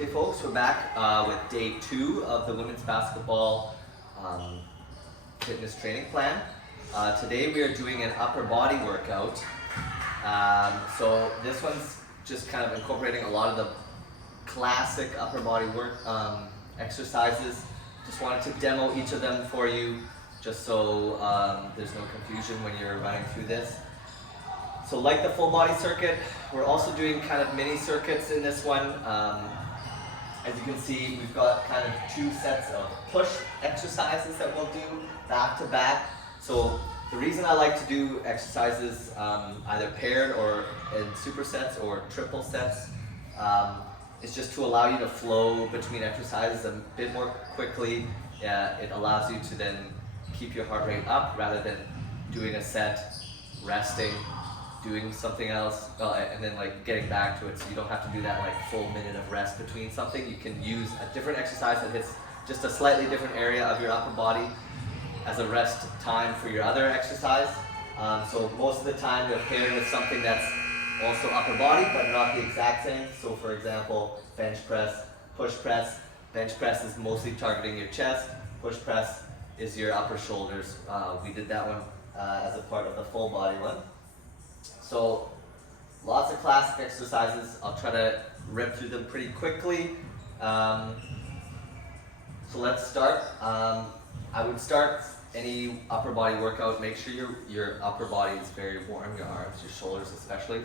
Okay folks, we're back with day 2 of the women's basketball fitness training plan. Today we are doing an upper body workout. So this one's just kind of incorporating a lot of the classic upper body work exercises. Just wanted to demo each of them for you, just so there's no confusion when you're running through this. So like the full body circuit, we're also doing kind of mini circuits in this one. As you can see, we've got kind of 2 sets of push exercises that we'll do back to back. So the reason I like to do exercises either paired or in supersets or triple sets is just to allow you to flow between exercises a bit more quickly. It allows you to then keep your heart rate up rather than doing a set, resting, doing something else, and then like getting back to it, so you don't have to do that like full minute of rest between something. You can use a different exercise that hits just a slightly different area of your upper body as a rest time for your other exercise. So most of the time they're paired with something that's also upper body but not the exact same. So for example, bench press, push press. Bench press is mostly targeting your chest, push press is your upper shoulders. We did that one as a part of the full body one. So lots of classic exercises. I'll try to rip through them pretty quickly. So let's start. I would start any upper body workout. Make sure your upper body is very warm, your arms, your shoulders especially.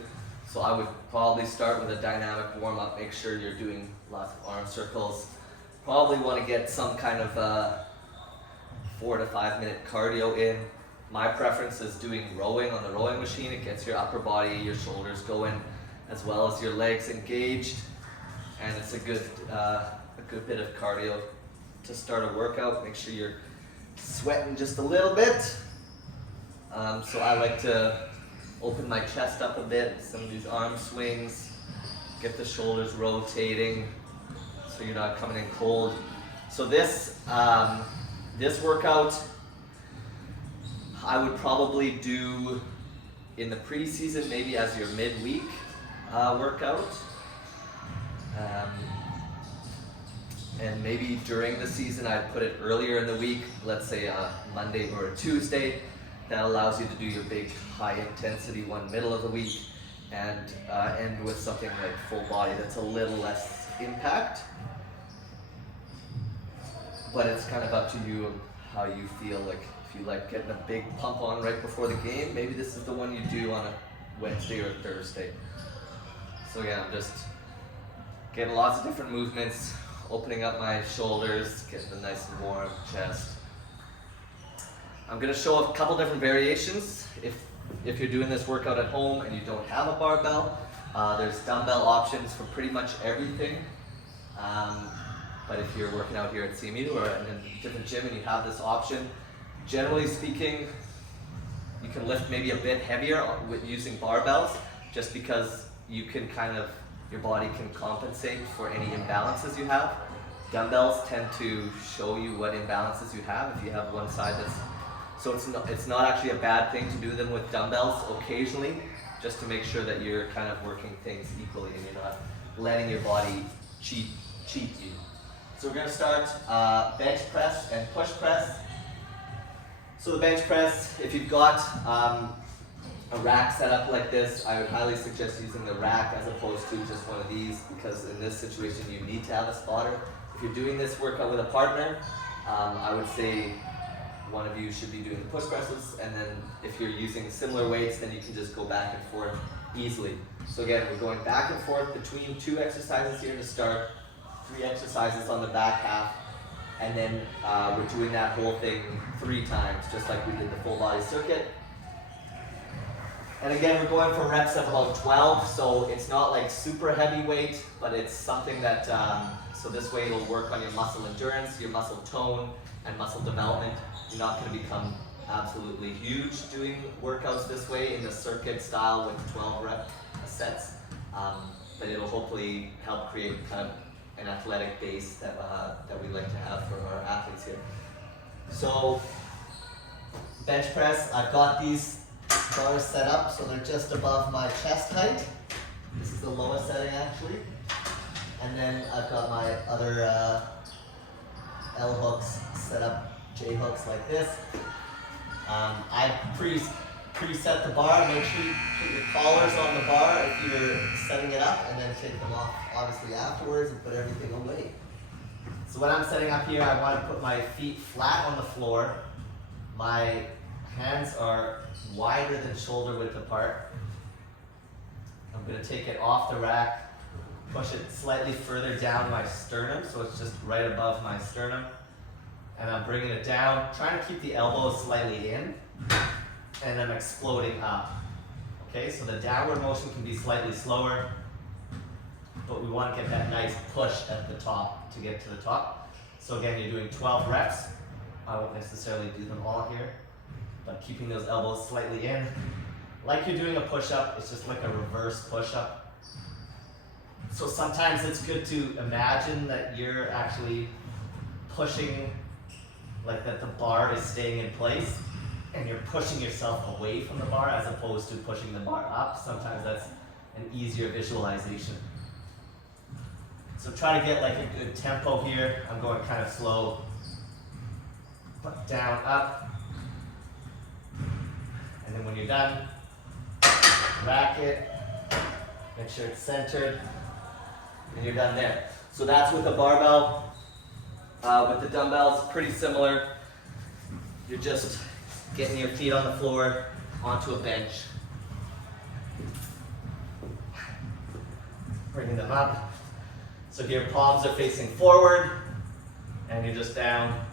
So I would probably start with a dynamic warm up. Make sure you're doing lots of arm circles. Probably want to get some kind of 4 to 5 minute cardio in. My preference is doing rowing on the rowing machine. It gets your upper body, your shoulders going, as well as your legs engaged, and it's a good bit of cardio to start a workout. Make sure you're sweating just a little bit. So I like to open my chest up a bit, some of these arm swings, get the shoulders rotating so you're not coming in cold. So this workout I would probably do in the preseason, maybe as your midweek workout. And maybe during the season I'd put it earlier in the week, let's say a Monday or a Tuesday. That allows you to do your big high intensity one middle of the week and end with something like full body that's a little less impact. But it's kind of up to you and how you feel. Like if you like getting a big pump on right before the game, maybe this is the one you do on a Wednesday or Thursday. So yeah, I'm just getting lots of different movements, opening up my shoulders, getting a nice and warm chest. I'm going to show a couple different variations. If you're doing this workout at home and you don't have a barbell, there's dumbbell options for pretty much everything. But if you're working out here at CMU or in a different gym and you have this option, generally speaking, you can lift maybe a bit heavier with using barbells, just because you can your body can compensate for any imbalances you have. Dumbbells tend to show you what imbalances you have if you have one side that's, so it's not actually a bad thing to do them with dumbbells occasionally, just to make sure that you're kind of working things equally and you're not letting your body cheat you. So we're going to start bench press and push press. So the bench press, if you've got a rack set up like this, I would highly suggest using the rack as opposed to just one of these, because in this situation you need to have a spotter. If you're doing this workout with a partner, I would say one of you should be doing the push presses, and then if you're using similar weights, then you can just go back and forth easily. So again, we're going back and forth between 2 exercises here to start, 3 exercises on the back half, and then we're doing that whole thing 3 times, just like we did the full body circuit. And again, we're going for reps of about 12, so it's not like super heavy weight, but it's something that, so this way it'll work on your muscle endurance, your muscle tone, and muscle development. You're not going to become absolutely huge doing workouts this way in the circuit style with 12 rep sets, but it'll hopefully help create kind of an athletic base that we like to have for our athletes here. So bench press, I've got these bars set up so they're just above my chest height. This is the lowest setting actually. And And then I've got my other L hooks set up, J hooks like this. I've preset the bar. Make sure you put your collars on the bar if you're setting it up, and then take them off obviously afterwards and put everything away. So when I'm setting up here, I want to put my feet flat on the floor. My hands are wider than shoulder width apart. I'm going to take it off the rack, push it slightly further down my sternum, so it's just right above my sternum. And I'm bringing it down, trying to keep the elbows slightly in, and I'm exploding up. Okay, so the downward motion can be slightly slower, but we want to get that nice push at the top to get to the top. So again, you're doing 12 reps. I won't necessarily do them all here, but keeping those elbows slightly in. Like you're doing a push-up, it's just like a reverse push-up. So sometimes it's good to imagine that you're actually pushing, like that the bar is staying in place, and you're pushing yourself away from the bar as opposed to pushing the bar up. Sometimes that's an easier visualization. So try to get like a good tempo here. I'm going kind of slow, but down, up. And then when you're done, rack it, make sure it's centered, and you're done there. So that's with the barbell. With the dumbbells, pretty similar. You're just getting your feet on the floor onto a bench. Bringing them up. So here palms are facing forward, and you're just down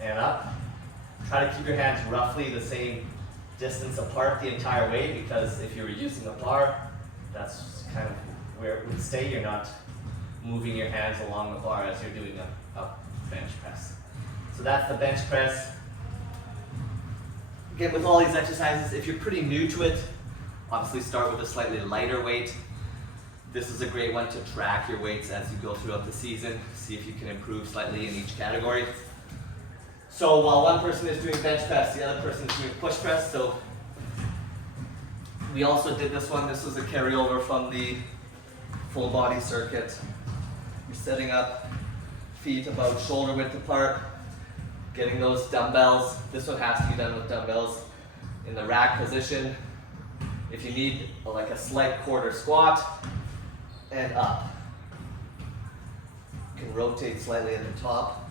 and up. Try to keep your hands roughly the same distance apart the entire way, because if you were using a bar, that's kind of where it would stay. You're not moving your hands along the bar as you're doing a bench press. So that's the bench press. Again, with all these exercises, if you're pretty new to it, obviously start with a slightly lighter weight. This is a great one to track your weights as you go throughout the season. See if you can improve slightly in each category. So while one person is doing bench press, the other person is doing push press. So we also did this one. This was a carryover from the full body circuit. You're setting up feet about shoulder width apart, getting those dumbbells. This one has to be done with dumbbells in the rack position. If you need like a slight quarter squat, and up. You can rotate slightly at the top.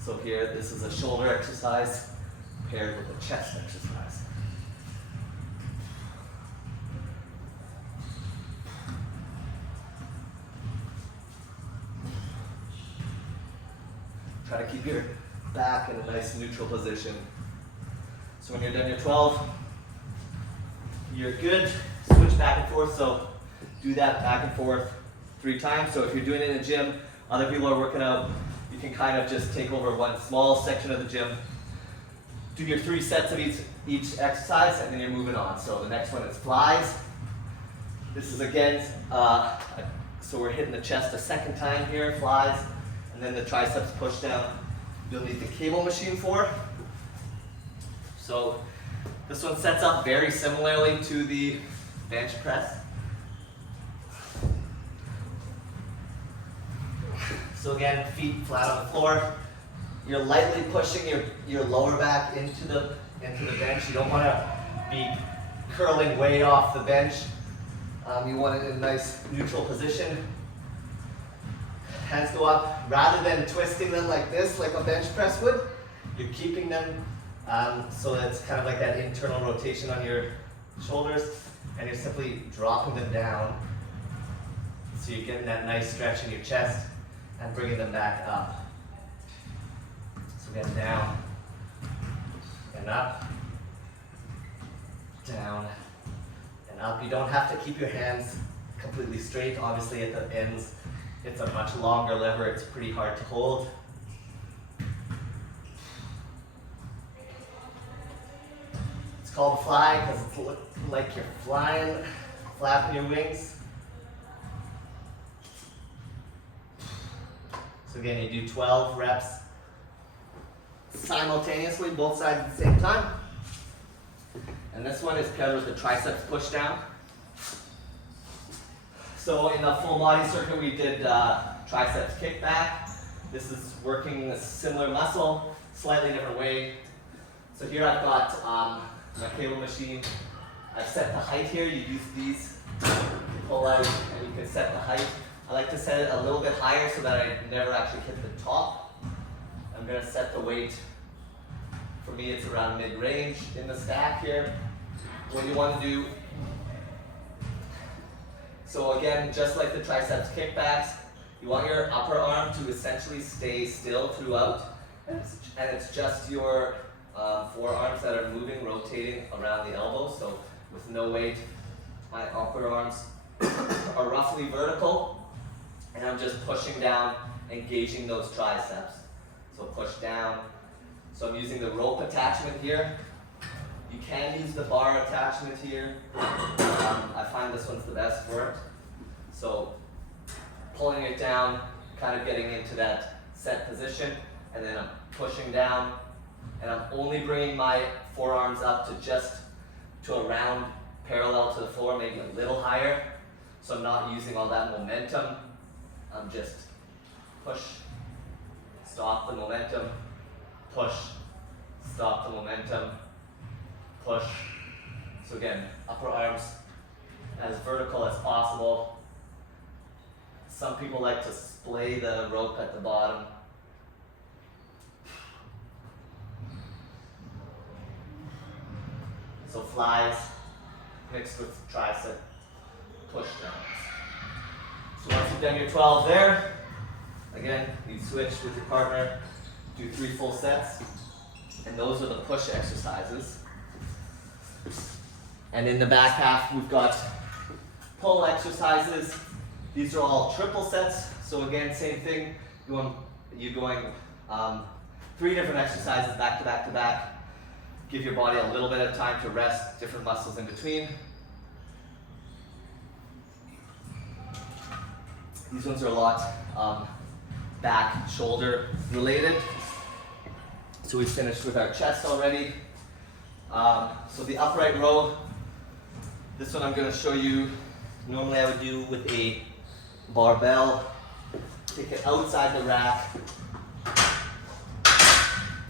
So here, this is a shoulder exercise paired with a chest exercise. Try to keep your back in a nice neutral position. So when you're done your 12, you're good. Switch back and forth, so do that back and forth 3 times. So if you're doing it in the gym, other people are working out, you can kind of just take over one small section of the gym, do your 3 sets of each exercise, and then you're moving on. So the next one is flies. This is again, so we're hitting the chest a second time here, flies, and then the triceps push down. You'll need the cable machine for. So this one sets up very similarly to the bench press. So again, feet flat on the floor. You're lightly pushing your lower back into the bench. You don't want to be curling way off the bench. You want it in a nice neutral position. Hands go up. Rather than twisting them like this, like a bench press would, you're keeping them so that it's kind of like that internal rotation on your shoulders, and you're simply dropping them down. So you're getting that nice stretch in your chest and bringing them back up. So again, down and up, down and up. You don't have to keep your hands completely straight. Obviously at the ends, it's a much longer lever. It's pretty hard to hold. It's called Flye because it's like you're flying, flapping your wings. So again, you do 12 reps simultaneously, both sides at the same time. And this one is paired with the triceps push down. So in the full body circuit, we did triceps kickback. This is working a similar muscle, slightly different way. So here I've got my cable machine. I've set the height here. You use these to pull out and you can set the height. I like to set it a little bit higher so that I never actually hit the top. I'm going to set the weight. For me, it's around mid-range in the stack here. What you want to do, so again, just like the triceps kickbacks, you want your upper arm to essentially stay still throughout. And it's just your forearms that are moving, rotating around the elbow. So with no weight, my upper arms are roughly vertical. And I'm just pushing down, engaging those triceps. So push down. So I'm using the rope attachment here. You can use the bar attachment here. I find this one's the best for it. So pulling it down, kind of getting into that set position, and then I'm pushing down, and I'm only bringing my forearms up to around parallel to the floor, maybe a little higher. So I'm not using all that momentum. I'm just push, stop the momentum, push, stop the momentum, push. So again, upper arms as vertical as possible. Some people like to splay the rope at the bottom. So flies mixed with tricep push downs. So once you've done your 12 there, again, you switch with your partner, do 3 full sets, and those are the push exercises. And in the back half, we've got pull exercises. These are all triple sets. So again, same thing. You're going 3 different exercises back to back to back. Give your body a little bit of time to rest, different muscles in between. These ones are a lot back, shoulder related. So we finished with our chest already. So the upright row, this one I'm going to show you. Normally I would do with a barbell. Take it outside the rack.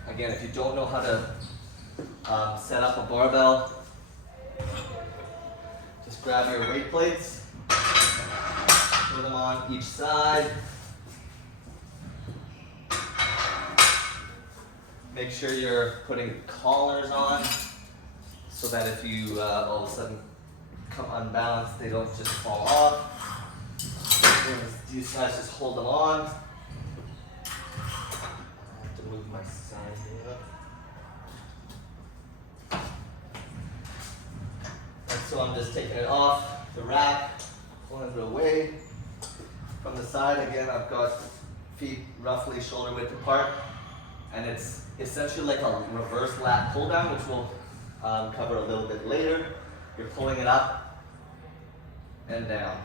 Again, if you don't know how to set up a barbell, just grab your weight plates, put them on each side. Make sure you're putting collars on so that if you all of a sudden come unbalanced, they don't just fall off. These guys just hold them on. I have to move my side here. And so I'm just taking it off the rack, pulling it away. From the side, again, I've got feet roughly shoulder width apart. And it's essentially like a reverse lat pull down, which we'll cover a little bit later. You're pulling it up and down.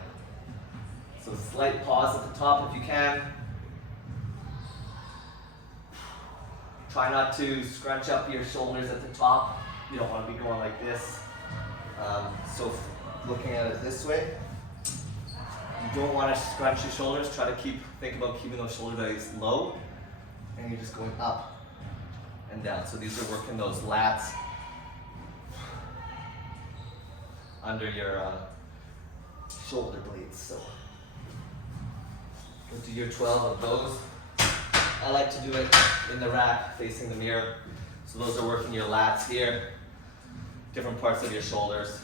So slight pause at the top if you can. Try not to scrunch up your shoulders at the top. You don't want to be going like this. So looking at it this way, you don't want to scrunch your shoulders. Try to think about keeping those shoulder blades low, and you're just going up and down. So these are working those lats under your shoulder blades. So we'll do your 12 of those. I like to do it in the rack facing the mirror. So those are working your lats here, different parts of your shoulders.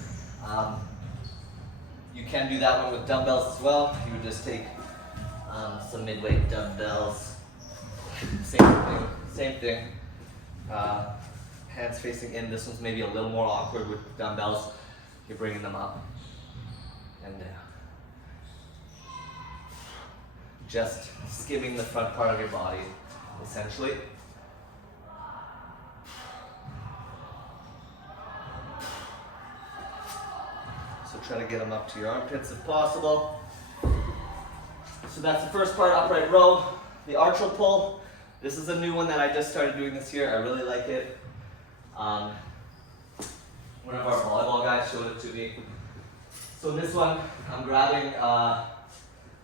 You can do that one with dumbbells as well. You would just take some mid-weight dumbbells. Same thing. Hands facing in. This one's maybe a little more awkward with dumbbells. You're bringing them up and down. Just skimming the front part of your body, essentially. So try to get them up to your armpits if possible. So that's the first part, upright row. The archer pull. This is a new one that I just started doing this year. I really like it. One of our volleyball guys showed it to me. So this one, I'm grabbing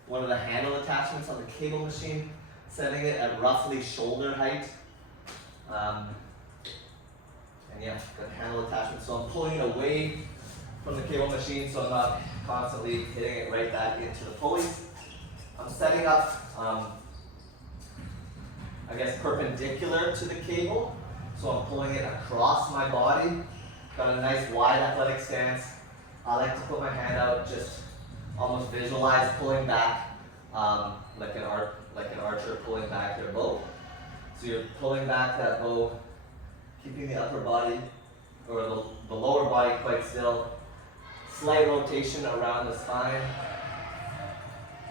one of the handle attachments on the cable machine, setting it at roughly shoulder height. And yeah, got the handle attachment. So I'm pulling it away from the cable machine so I'm not constantly hitting it right back into the pulleys. I'm setting up, I guess, perpendicular to the cable. So I'm pulling it across my body. Got a nice wide athletic stance. I like to put my hand out, just almost visualize pulling back, like an archer pulling back their bow. So you're pulling back that bow, keeping the upper body or the lower body quite still. Slight rotation around the spine,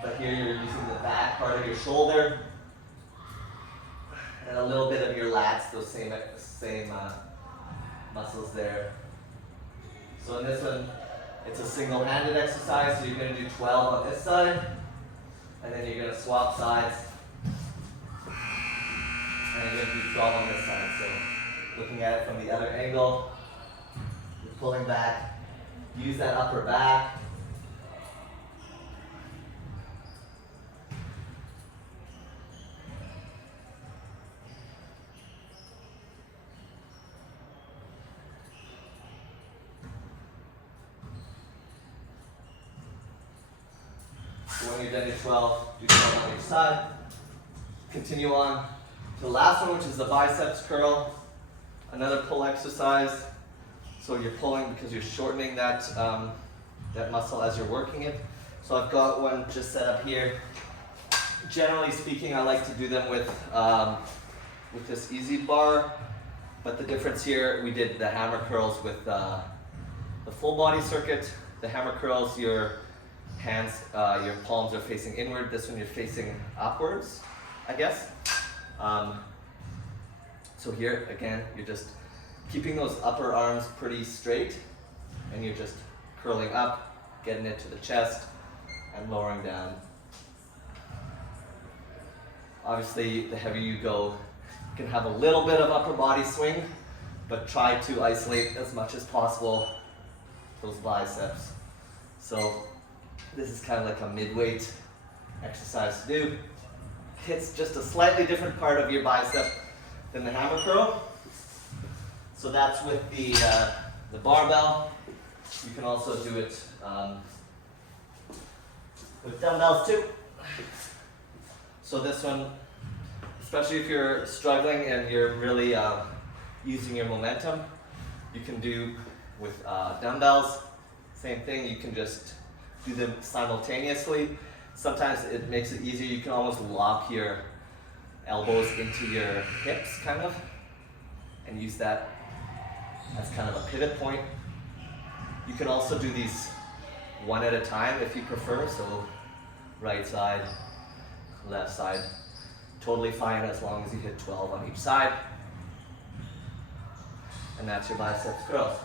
but here you're using the back part of your shoulder and a little bit of your lats, those same muscles there. So in this one, it's a single-handed exercise, so you're going to do 12 on this side, and then you're going to swap sides, and you're going to do 12 on this side. So looking at it from the other angle, you're pulling back, use that upper back. So when you're done your 12, do 12 on each side. Continue on to the last one, which is the biceps curl. Another pull exercise. So you're pulling because you're shortening that, that muscle as you're working it. So I've got one just set up here. Generally speaking, I like to do them with this easy bar. But the difference here, we did the hammer curls with the full body circuit. The hammer curls, your hands, your palms are facing inward. This one you're facing upwards, I guess. So here, again, you're just keeping those upper arms pretty straight, and you're just curling up, getting it to the chest, and lowering down. Obviously, the heavier you go, you can have a little bit of upper body swing, but try to isolate as much as possible those biceps. So this is kind of like a mid-weight exercise to do. Hits just a slightly different part of your bicep than the hammer curl. So that's with the barbell. You can also do it with dumbbells too. So this one, especially if you're struggling and you're really using your momentum, you can do with dumbbells. Same thing, you can just do them simultaneously. Sometimes it makes it easier. You can almost lock your elbows into your hips, kind of, and use that as kind of a pivot point. You can also do these one at a time if you prefer, so right side, left side, totally fine as long as you hit 12 on each side. And that's your biceps curls.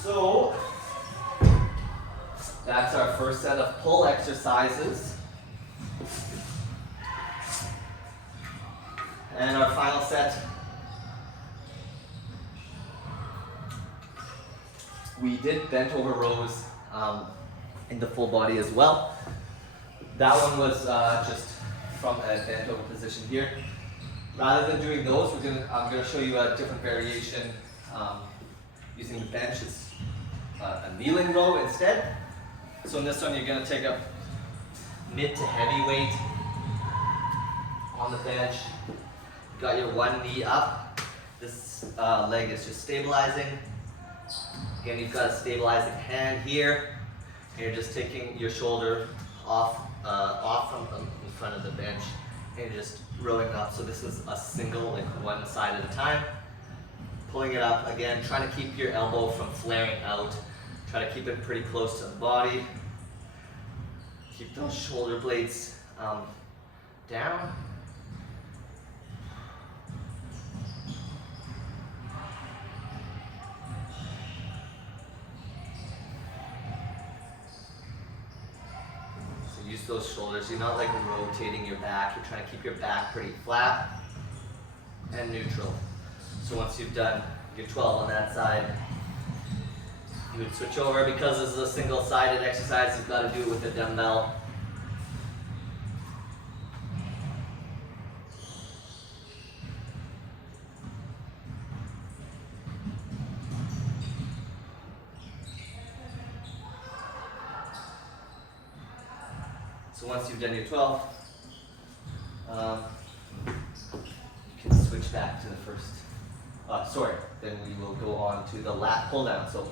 So that's our first set of pull exercises. And our final set, we did bent over rows in the full body as well. That one was just from a bent over position here. Rather than doing those, I'm going to show you a different variation using the bench. It's a kneeling row instead. So in this one, you're going to take up mid to heavy weight on the bench. You've got your one knee up. This leg is just stabilizing. Again, you've got a stabilizing hand here. And you're just taking your shoulder off from in front of the bench, and you're just rowing up. So this is a single, like one side at a time. Pulling it up again, trying to keep your elbow from flaring out. Try to keep it pretty close to the body. Keep those shoulder blades down. So use those shoulders. You're not like rotating your back. You're trying to keep your back pretty flat and neutral. So once you've done your 12 on that side, You would switch over. Because this is a single-sided exercise, you've got to do it with a dumbbell. So once you've done your 12, you can switch back to the first. Then we will go on to the lat pull down. So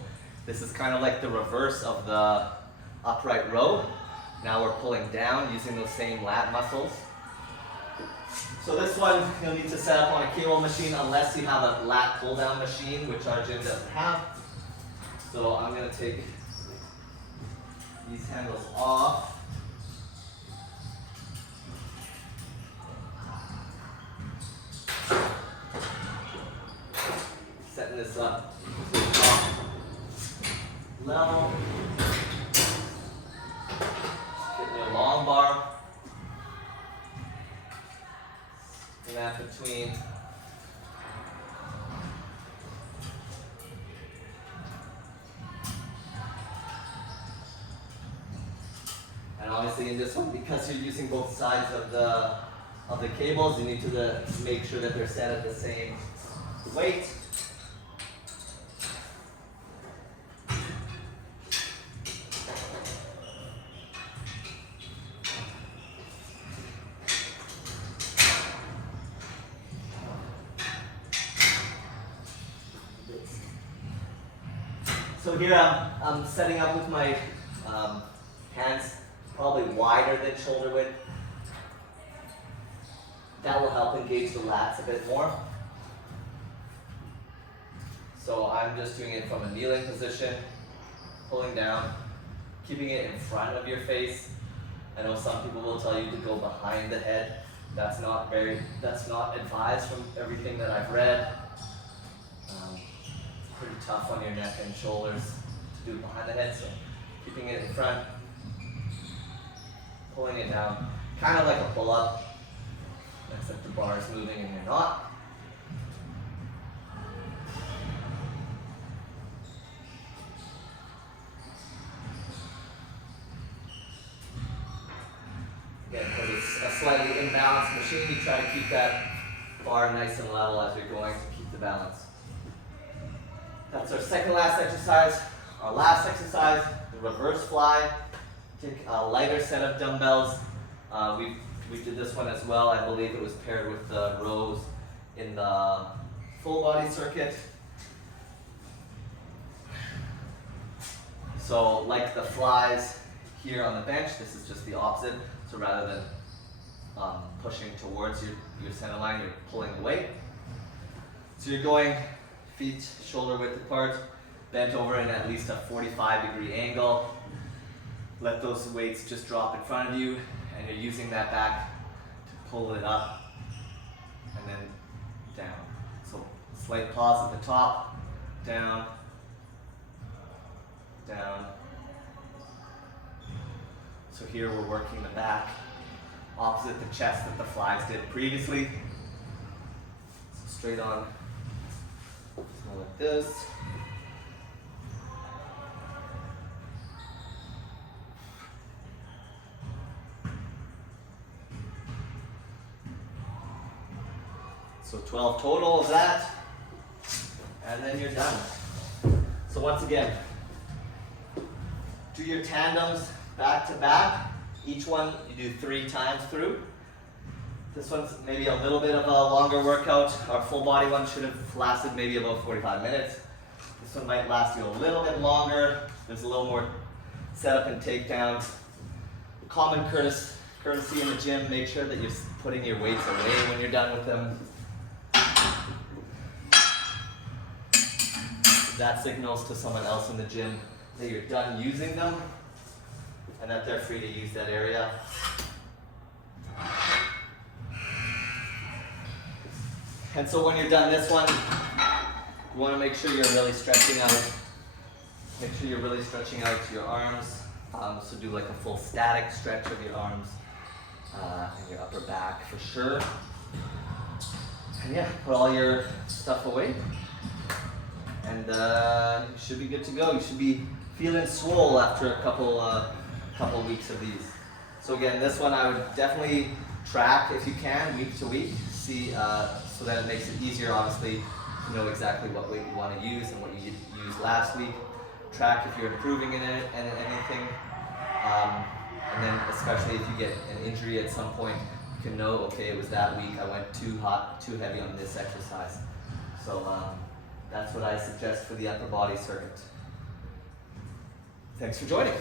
this is kind of like the reverse of the upright row. Now we're pulling down using those same lat muscles. So this one you'll need to set up on a cable machine unless you have a lat pull down machine, which our gym doesn't have. So I'm going to take these handles off. Setting this up to the top level. Getting your long bar. And that between. And obviously in this one, because you're using both sides of the cables, you need to make sure that they're set at the same weight. So here I'm setting up with my hands probably wider than shoulder width. That will help engage the lats a bit more. So I'm just doing it from a kneeling position, pulling down, keeping it in front of your face. I know some people will tell you to go behind the head. That's not advised from everything that I've read. It's pretty tough on your neck and shoulders to do it behind the head, so keeping it in front, pulling it down, kind of like a pull-up, except the bar is moving and you're not. Again, because it's a slightly imbalanced machine, you try to keep that bar nice and level as you're going to keep the balance. That's our second last exercise. Our last exercise, the reverse fly. Take a lighter set of dumbbells. We did this one as well. I believe it was paired with the rows in the full body circuit. So like the flies here on the bench, this is just the opposite. So rather than pushing towards your center line, you're pulling away. So you're going feet shoulder width apart, bent over in at least a 45-degree angle. Let those weights just drop in front of you, and you're using that back to pull it up and then down. So slight pause at the top, down, down. So here we're working the back, opposite the chest that the flies did previously. So straight on, so like this. So 12 total of that, and then you're done. So once again, do your tandems back to back. Each one you do 3 times through. This one's maybe a little bit of a longer workout. Our full body one should have lasted maybe about 45 minutes. This one might last you a little bit longer. There's a little more setup and takedowns. Common courtesy in the gym, make sure that you're putting your weights away when you're done with them. That signals to someone else in the gym that you're done using them and that they're free to use that area. And so when you're done this one, you want to make sure you're really stretching out. Make sure you're really stretching out your arms. So do like a full static stretch of your arms and your upper back for sure. And yeah, put all your stuff away. and you should be good to go. You should be feeling swole after a couple weeks of these. So again, this one I would definitely track if you can, week to week. See, so that it makes it easier, obviously, to know exactly what weight you want to use and what you used last week. Track if you're improving in it and anything. And then especially if you get an injury at some point, you can know, okay, it was that week, I went too hot, too heavy on this exercise. So that's what I suggest for the upper body circuit. Thanks for joining.